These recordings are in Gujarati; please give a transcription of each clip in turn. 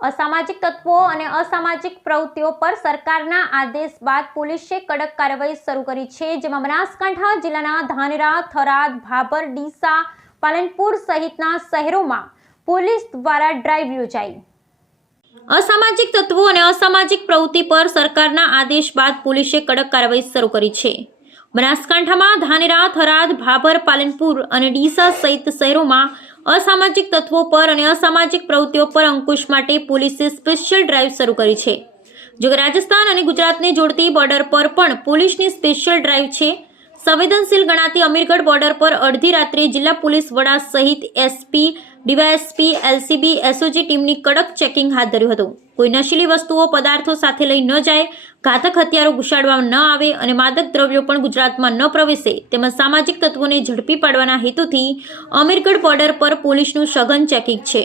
અસામાજિક તત્વો અને અસામાજિક પ્રવૃત્તિઓ પર સરકારના આદેશ બાદ પોલીસે કડક કાર્યવાહી શરૂ કરી છે, જેમાં બનાસકાંઠા જિલ્લાના ધાનેરા, થરાદ, ભાભર, ડીસા, પાલનપુર સહિતના શહેરોમાં પોલીસ દ્વારા ડ્રાઈવ યોજાઈ. અસામાજિક તત્વો અને અસામાજિક પ્રવૃત્તિ પર સરકારના આદેશ બાદ પોલીસે કડક કાર્યવાહી શરૂ કરી છે. બનાસકાંઠામાં ધાનેરા, થરાદ, ભાભર, પાલનપુર અને ડીસા સહિત શહેરોમાં અસામાજિક તત્વો પર અને અસામાજિક પ્રવૃત્તિઓ પર અંકુશ માટે પોલીસે સ્પેશિયલ ડ્રાઈવ શરૂ કરી છે. જોકે રાજસ્થાન અને ગુજરાતને જોડતી બોર્ડર પર પણ પોલીસની સ્પેશિયલ ડ્રાઈવ છે. સંવેદનશીલ ગણાતી અમીરગઢ બોર્ડર પર અડધી રાત્રે જિલ્લા પોલીસ વડા સહિત એસપી, ડીવાયએસપી, એલસીબી, એસઓજી ટીમની કડક ચેકિંગ હાથ ધર્યું હતું. કોઈ નશીલી વસ્તુઓ, પદાર્થો સાથે લઈ ન જાય, ઘાતક હથિયારો ઘુસાડવામાં ન આવે અને માદક દ્રવ્યો પણ ગુજરાતમાં ન પ્રવેશે, તેમજ સામાજિક તત્વોને ઝડપી પાડવાના હેતુથી અમીરગઢ બોર્ડર પર પોલીસનું સઘન ચેકિંગ છે.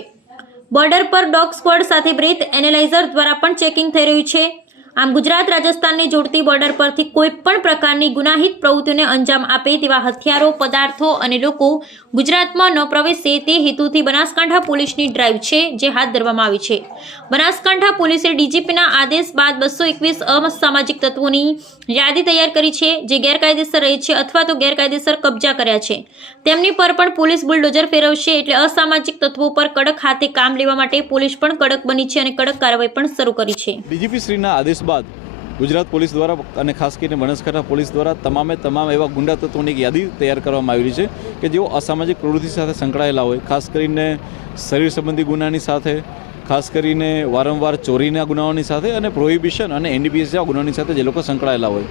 બોર્ડર પર ડોગ સ્ક્વોડ સાથે બ્રેથ એનાલાઇઝર દ્વારા પણ ચેકિંગ થઈ રહ્યું છે. આમ ગુજરાત રાજસ્થાનને જોડતી બોર્ડર પરથી કોઈ પણ પ્રકારની ગુનાહિત પ્રવૃત્તિઓને અંજામ આપે તેવા હથિયારો, પદાર્થો અને લોકો ગુજરાતમાં ન પ્રવેશે તે હેતુથી બનાસકાંઠા પોલીસની ડ્રાઈવ છે જે હાથ ધરવામાં આવી છે. બનાસકાંઠા પોલીસે ડીજીપીના આદેશ બાદ બસો એકવીસ અસામાજિક તત્વોની યાદી તૈયાર કરી છે જે ગેરકાયદેસર રહે છે અથવા તો ગેરકાયદેસર કબજા કર્યા છે. તેમની પર પણ પોલીસ બુલડોઝર ફેરવશે એટલે અસામાજિક તત્વો પર કડક હાથે કામ લેવા માટે પોલીસ પણ કડક બની છે અને કડક કાર્યવાહી પણ શરૂ કરી છે. ડીજીપી શ્રીના આદેશ બાદ ગુજરાત પોલીસ દ્વારા અને ખાસ કરીને બનાસકાંઠા પોલીસ દ્વારા તમામે તમામ એવા ગુંડા તત્વોની યાદી તૈયાર કરવામાં આવેલી છે કે જેઓ અસામાજિક પ્રવૃત્તિ સાથે સંકળાયેલા હોય, ખાસ કરીને શરીર સંબંધી ગુનાની સાથે, ખાસ કરીને વારંવાર ચોરીના ગુનાઓની સાથે અને પ્રોહિબિશન અને એનડીપીએસ જેવા ગુનાઓની સાથે જે લોકો સંકળાયેલા હોય.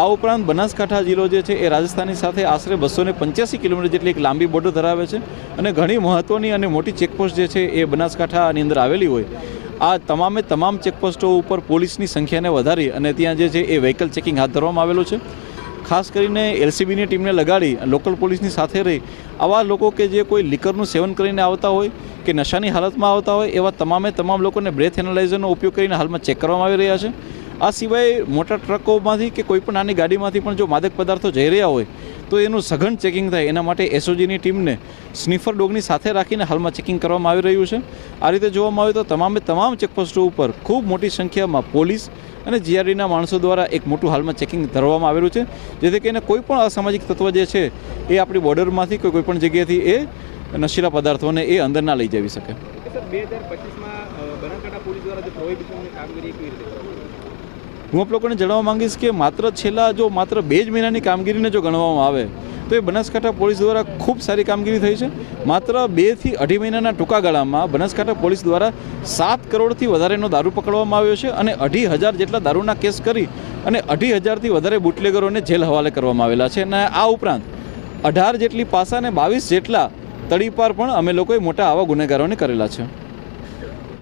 આ ઉપરાંત બનાસકાંઠા જિલ્લો જે છે એ રાજસ્થાનની સાથે આશરે બસો ને પંચ્યાસી કિલોમીટર જેટલી એક લાંબી બોર્ડર ધરાવે છે અને ઘણી મહત્ત્વની અને મોટી ચેકપોસ્ટ જે છે એ બનાસકાંઠાની અંદર આવેલી હોય. આ તમામે તમામ ચેકપોસ્ટો ઉપર પોલીસની સંખ્યાને વધારી અને ત્યાં જે છે એ વ્હીકલ ચેકિંગ હાથ ધરવામાં આવેલું છે. ખાસ કરીને એલસીબીની ટીમને લગાડી લોકલ પોલીસની સાથે રહી. આવા લોકો કે જે કોઈ લિકરનું સેવન કરીને આવતા હોય કે નશાની હાલતમાં આવતા હોય એવા તમામે તમામ લોકોને બ્રેથ એનાલાઇઝરનો ઉપયોગ કરીને હાલમાં ચેક કરવામાં આવી રહ્યા છે. આ સિવાય મોટા ટ્રકોમાંથી કે કોઈપણ નાની ગાડીમાંથી પણ જો માદક પદાર્થો જઈ રહ્યા હોય, તો એનું સઘન ચેકિંગ થાય. એના માટે એસઓજીની ટીમને સ્નીફર ડોગની સાથે રાખીને હાલમાં ચેકિંગ કરવામાં આવી રહ્યું છે. આ રીતે જોવામાં આવે તો તમામે તમામ ચેકપોસ્ટો ઉપર ખૂબ મોટી સંખ્યામાં પોલીસ અને જીઆરડીના માણસો દ્વારા એક મોટું હાલમાં ચેકિંગ ધરવામાં આવેલું છે. જેથી કરીને કોઈ પણ અસામાજિક તત્વ જે છે, એ આપણી બોર્ડરમાંથી કોઈ કોઈપણ જગ્યાએથી એ નશીલા પદાર્થોને એ અંદર ના લઈ જવી શકે? હું આપ લોકોને જણાવવા માંગીશ કે માત્ર છેલ્લા જો માત્ર બે જ મહિનાની કામગીરીને જો ગણવામાં આવે, તો એ બનાસકાંઠા પોલીસ દ્વારા ખૂબ સારી કામગીરી થઈ છે. માત્ર બેથી અઢી મહિનાના ટૂંકા ગાળામાં બનાસકાંઠા પોલીસ દ્વારા સાત કરોડથી વધારેનો દારૂ પકડવામાં આવ્યો છે અને અઢી હજાર જેટલા દારૂના કેસ કરી અને અઢી હજારથી વધારે બુટલેગરોને જેલ હવાલે કરવામાં આવેલા છે. અને આ ઉપરાંત અઢાર જેટલી પાસા અને બાવીસ જેટલા તળીપાર પણ અમે લોકોએ મોટા આવા ગુનેગારોને કરેલા છે.